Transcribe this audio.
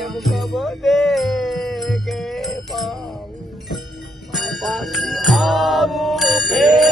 Abu Bakr.